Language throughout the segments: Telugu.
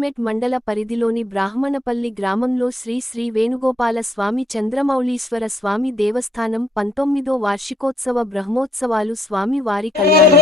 ఆర్మెట్ మండల పరిధిలోని బ్రాహ్మణపల్లి గ్రామంలో శ్రీ శ్రీ వేణుగోపాల స్వామి చంద్రమౌళీశ్వర స్వామి దేవస్థానం పంతొమ్మిదో వార్షికోత్సవ బ్రహ్మోత్సవాలు స్వామి వారి కళ్యాణం.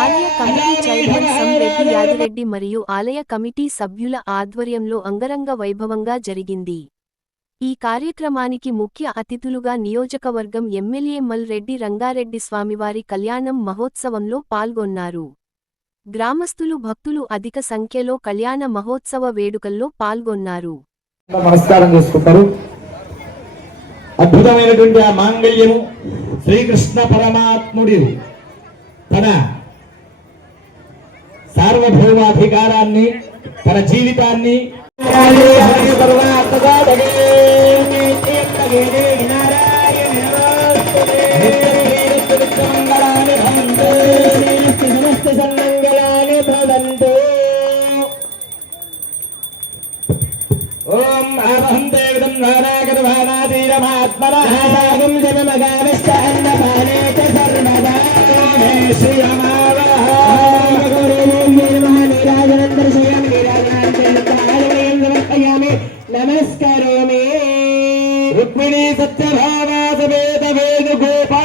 ఆలయ కమిటీ చైర్మన్ సంరెడ్డి యాదిరెడ్డి మరియు ఆలయ కమిటీ సభ్యుల ఆధ్వర్యంలో అంగరంగ వైభవంగా జరిగింది. ఈ కార్యక్రమానికి ముఖ్య అతిథులుగా నియోజకవర్గం ఎమ్మెల్యే మల్ రెడ్డి రంగారెడ్డి స్వామివారి కళ్యాణం మహోత్సవంలో పాల్గొన్నారు. గ్రామస్తులు భక్తులు అధిక సంఖ్యలో కళ్యాణ మహోత్సవ వేడుకల్లో పాల్గొన్నారు నమస్కారం చేసుకుంటారు అద్భుతమైనటువంటి ఆ మాంగళ్యము శ్రీకృష్ణ పరమాత్ముడు తన సార్వభౌమాధికారాన్ని తన జీవితాన్ని సన్మంగళాన్ని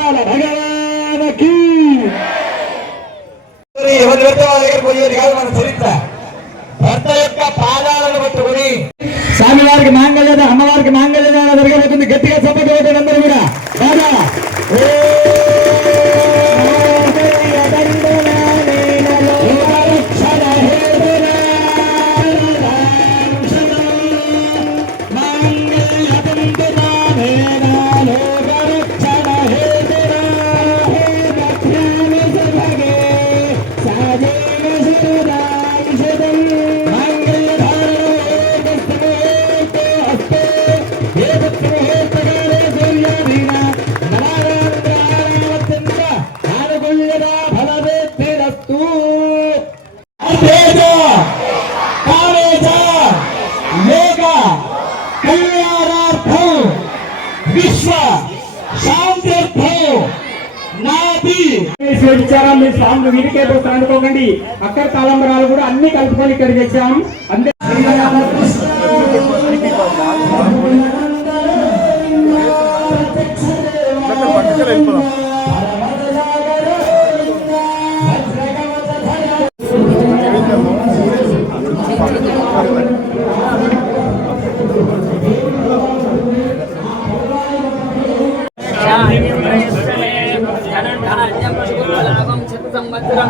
వేణుగోపాల భగవానకి ఎవరి భర్త వాళ్ళ దగ్గర పోయేది కాదు మన చరిత్ర భర్త యొక్క పాదాలను పట్టుకుని స్వామివారికి మాంగళ్యత అమ్మవారికి మాంగళ్యత జరగబోతుంది గట్టిగా చెప్పకపోతే అందరూ కూడా బాగా మీ స్వామి వీరికే పోతే అనుకోకండి. అక్కడ తలంబరాలు కూడా అన్ని కలుపుకొని ఇక్కడికి వచ్చాం. అంతే. గోవింద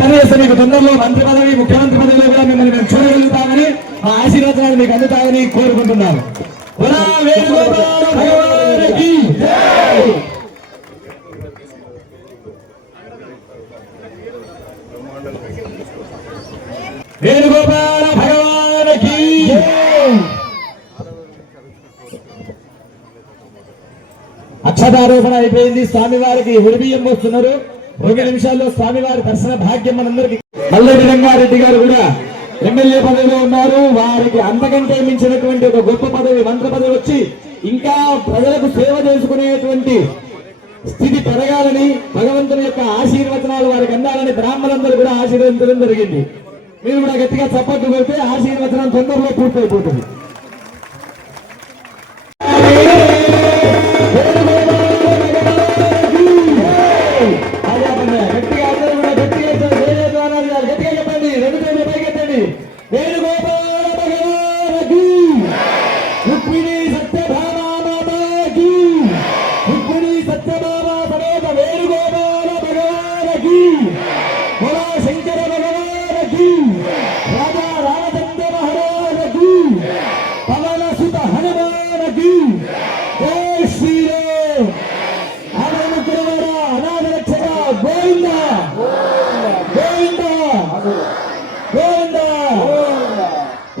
కనీసం మీకు తొందరలో మంత్రి పదవి ముఖ్యమంత్రి పదవిలో కూడా మిమ్మల్ని మేము చూడగలుగుతామని మా ఆశీర్వచనాలు మీకు అందుతాయని కోరుకుంటున్నాను. వేణుగోపాల భగవానికి అక్షతారోపణ అయిపోయింది. స్వామివారికి ఉడిబియ్యం పోస్తున్నారు. ఒక నిమిషాల్లో స్వామివారి దర్శన భాగ్యం మనందరికి. మల్లెడ్డి రంగారెడ్డి గారు కూడా ఎమ్మెల్యే పదవిలో ఉన్నారు. వారికి అంతకంటే మించినటువంటి ఒక గొప్ప పదవి మంత్రి పదవి వచ్చి ఇంకా ప్రజలకు సేవ చేసుకునేటువంటి స్థితి పెరగాలని భగవంతుని యొక్క ఆశీర్వచనాలు వారికి అందాలని బ్రాహ్మణులందరూ కూడా ఆశీర్వదించడం జరిగింది. మీరు కూడా గట్టిగా చప్పట్లు పెడితే ఆశీర్వచనం తొందరలో పూర్తయిపోతుంది. వేణుగోపాల్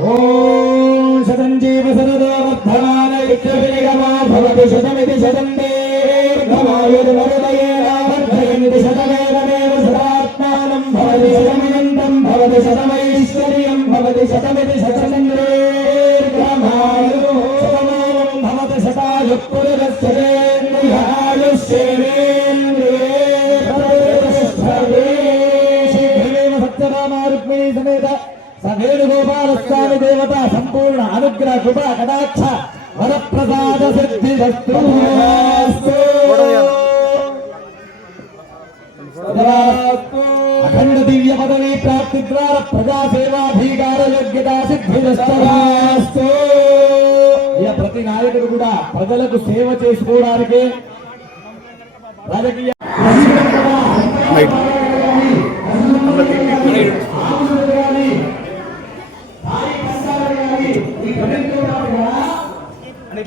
ఓం శతం జీవ శరదో వర్ధమాన యుద్ధవినిగమా భవతి శతమితి శతం దీర్ఘమాయుర్ వరుదయేన వర్ధయంతి శతమేవమేవ సదాత్మానం భవతి శతమినంతం భవతి శతమైశ్వర్యం భవతి శత సవేణుగోపాల స్వామి దేవత సంపూర్ణ అనుగ్రహ కృప కటాక్ష వరప్రసాద సిద్ధిరస్తు అఖండ దివ్య పదవి ప్రాప్తి ద్వారా ప్రజా సేవాధికార యోగ్యత సిద్ధిరస్తు ప్రతి నాయకుడు కూడా ప్రజలకు సేవ చేసుకోవడానికి రాజకీయ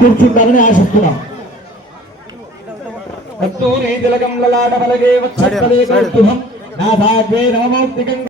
కూర్చుంటారని ఆశిస్తున్నాం. కస్తూరి తిలకం లలాట బలగే వత్సపదే కౌస్తుభం నాథాగ్రే నవమౌక్తికం.